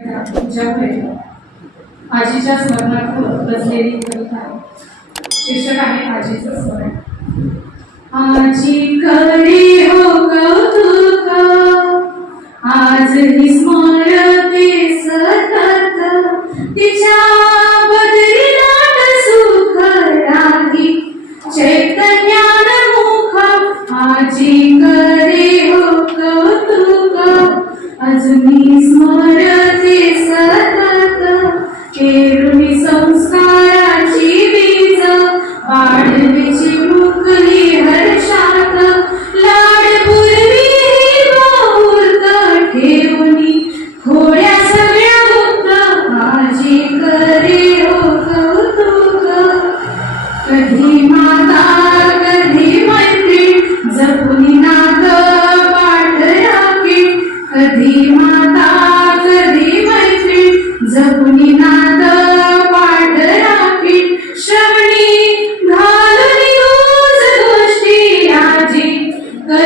तुमच्याकडे आजीच्या स्मरणार्थ कविता. आहे आजीचं स्मरण. आजी करी हो कौतुक. आज स्मरते सतत. तिच्या निज मुख हर्षा